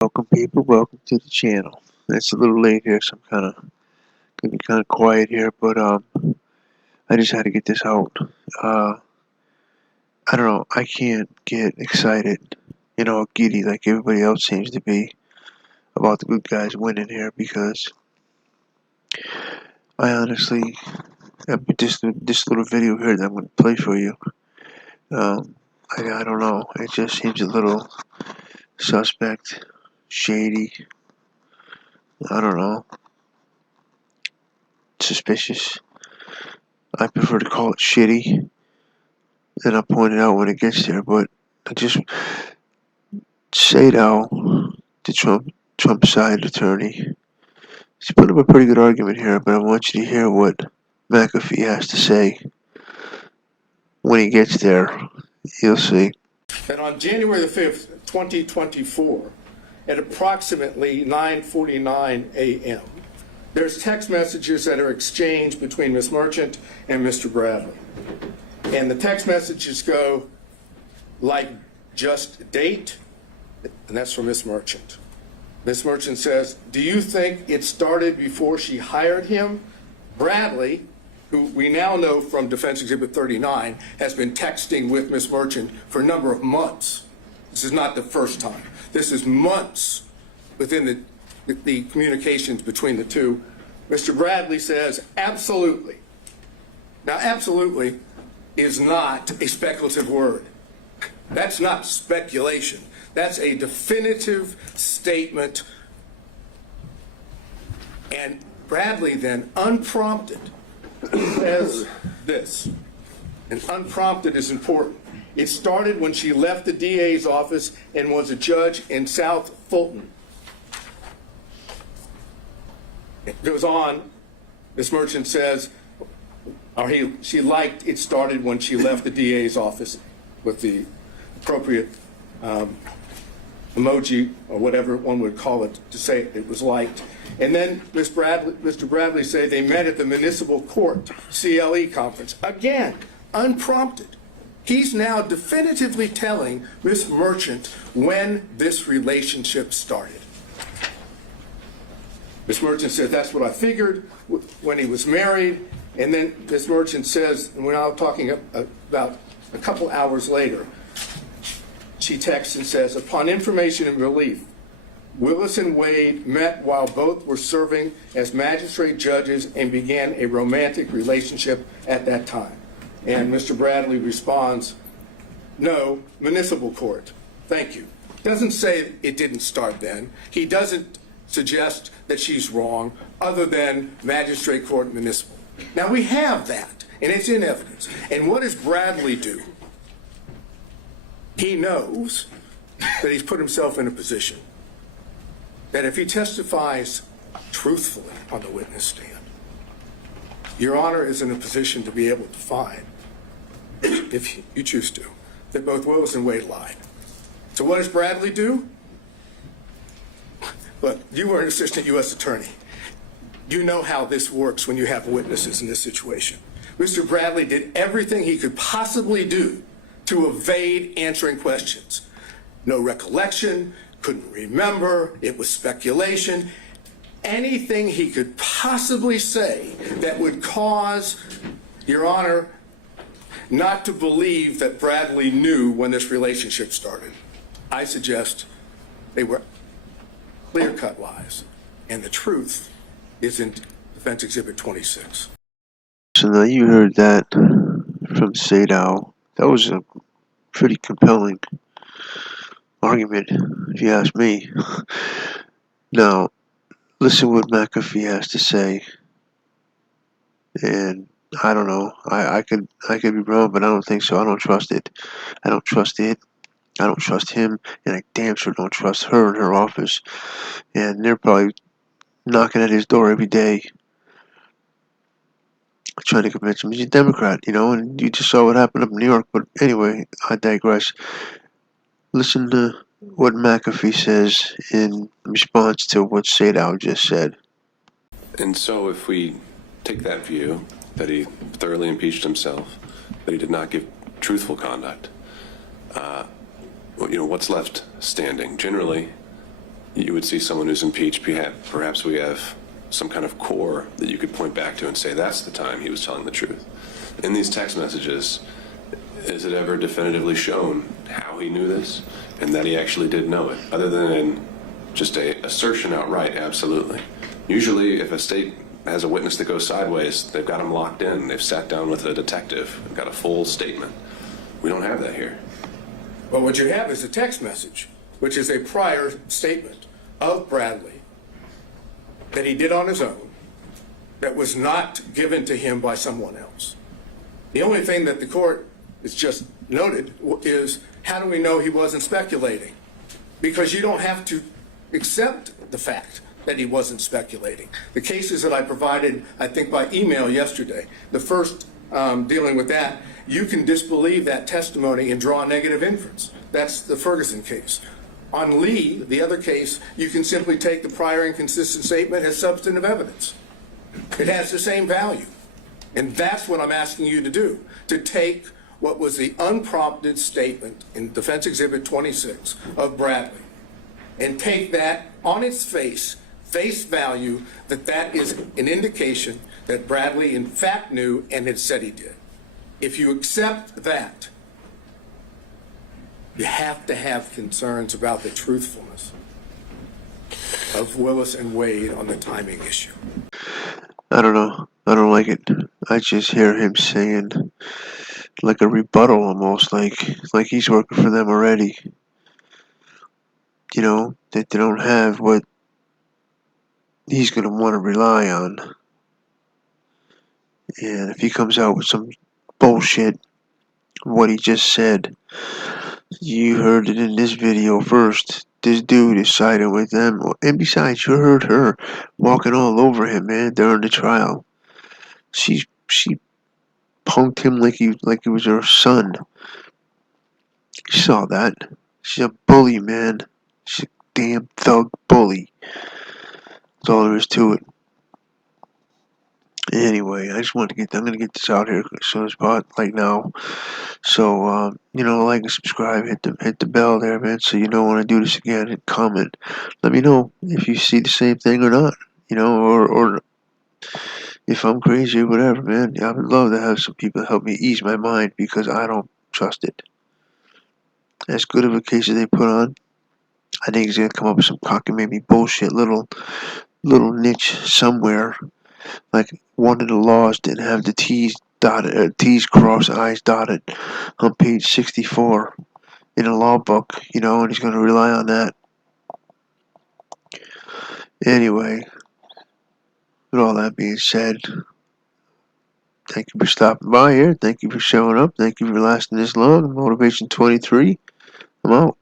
Welcome, people. Welcome to the channel. It's a little late here, so I'm gonna be kind of quiet here, but I just had to get this out. Uh, I don't know. I can't get excited, giddy like everybody else seems to be about the good guys winning here because I honestly, this little video here that I'm gonna play for you. Um, I don't know. It just seems a little suspect, shady. I don't know, suspicious. I prefer to call it shitty. And I'll point it out when it gets there, but I just Sadow, the Trump side attorney, he's put up a pretty good argument here, but I want you to hear what McAfee has to say when he gets there. You'll see. That on January the 5th, 2024, at approximately 9:49 a.m., there's text messages that are exchanged between Ms. Merchant and Mr. Bradley. And the text messages go like, just date, and that's from Ms. Merchant. Ms. Merchant says, do you think it started before she hired him? Bradley, who we now know from Defense Exhibit 39, has been texting with Ms. Merchant for a number of months. This is not the first time. This is months within the communications between the two. Mr. Bradley says, absolutely. Now, absolutely is not a speculative word. That's not speculation. That's a definitive statement. And Bradley then, unprompted, says this. And unprompted is important. It started when she left the DA's office and was a judge in South Fulton. It goes on, Ms. Merchant says, she liked it started when she left the DA's office with the appropriate emoji or whatever one would call it to say it was liked. And then Mr. Bradley said they met at the municipal court CLE conference. Again, unprompted. He's now definitively telling Ms. Merchant when this relationship started. Ms. Merchant says, that's what I figured when he was married. And then Ms. Merchant says, and we're now talking about a couple hours later, she texts and says, upon information and relief, Willis and Wade met while both were serving as magistrate judges and began a romantic relationship at that time. And Mr. Bradley responds, no, municipal court. Thank you. Doesn't say it didn't start then. He doesn't suggest that she's wrong other than magistrate court municipal. Now we have that, and it's in evidence. And what does Bradley do? He knows that he's put himself in a position that if he testifies truthfully on the witness stand, Your Honor is in a position to be able to find, if you choose to, that both Willis and Wade lied. So what does Bradley do? Look, you were an assistant U.S. attorney. You know how this works when you have witnesses in this situation. Mr. Bradley did everything he could possibly do to evade answering questions. No recollection, couldn't remember, it was speculation. Anything he could possibly say that would cause Your Honor not to believe that Bradley knew when this relationship started. I suggest they were clear-cut lies, and the truth is in Defense Exhibit 26. So now you heard that from Sadow. That was a pretty compelling argument, if you ask me. Now, listen what McAfee has to say. And I don't know. I could be wrong, but I don't think so. I don't trust it. I don't trust it. I don't trust him, and I damn sure don't trust her in her office. And they're probably knocking at his door every day, trying to convince him he's a Democrat, and you just saw what happened up in New York. But anyway, I digress. Listen to what McAfee says in response to what Sadow just said. And so if we take that view, that he thoroughly impeached himself, that he did not give truthful conduct, what's left standing? Generally, you would see someone who's impeached. Perhaps we have some kind of core that you could point back to and say that's the time he was telling the truth. In these text messages, is it ever definitively shown how he knew this and that he actually did know it, other than in just a assertion outright? Absolutely. Usually, if a state has a witness that goes sideways, they've got him locked in. They've sat down with a detective. They've got a full statement. We don't have that here. But what you have is a text message, which is a prior statement of Bradley that he did on his own, that was not given to him by someone else. The only thing that the court has just noted is, how do we know he wasn't speculating? Because you don't have to accept the fact that he wasn't speculating. The cases that I provided, I think by email yesterday, the first dealing with that, you can disbelieve that testimony and draw a negative inference. That's the Ferguson case. On Lee, the other case, you can simply take the prior inconsistent statement as substantive evidence. It has the same value. And that's what I'm asking you to do, to take what was the unprompted statement in Defense Exhibit 26 of Bradley, and take that on its face value, that that is an indication that Bradley in fact knew and had said he did. If you accept that, you have to have concerns about the truthfulness of Willis and Wade on the timing issue. I don't know. I don't like it. I just hear him saying, like a rebuttal almost, like he's working for them already. You know, that they don't have what he's going to want to rely on. And if he comes out with some bullshit, what he just said, you heard it in this video first. This dude is siding with them. And besides, you heard her walking all over him, man, during the trial. She punked him like he was her son. You saw that. She's a bully, man. She's a damn thug bully. That's all there is to it. Anyway, I just wanted to I'm gonna get this out here as soon as possible, like now. So, like and subscribe, hit the bell there, man, so you know when I do this again, and comment. Let me know if you see the same thing or not, or if I'm crazy or whatever, man. I would love to have some people help me ease my mind, because I don't trust it. As good of a case as they put on, I think he's gonna come up with some cockamamie bullshit little niche somewhere. Like one of the laws didn't have the T's dotted, T's crossed, I's dotted on page 64 in a law book, and he's going to rely on that. Anyway, with all that being said, thank you for stopping by here. Thank you for showing up. Thank you for lasting this long. Motivation 23. I'm out.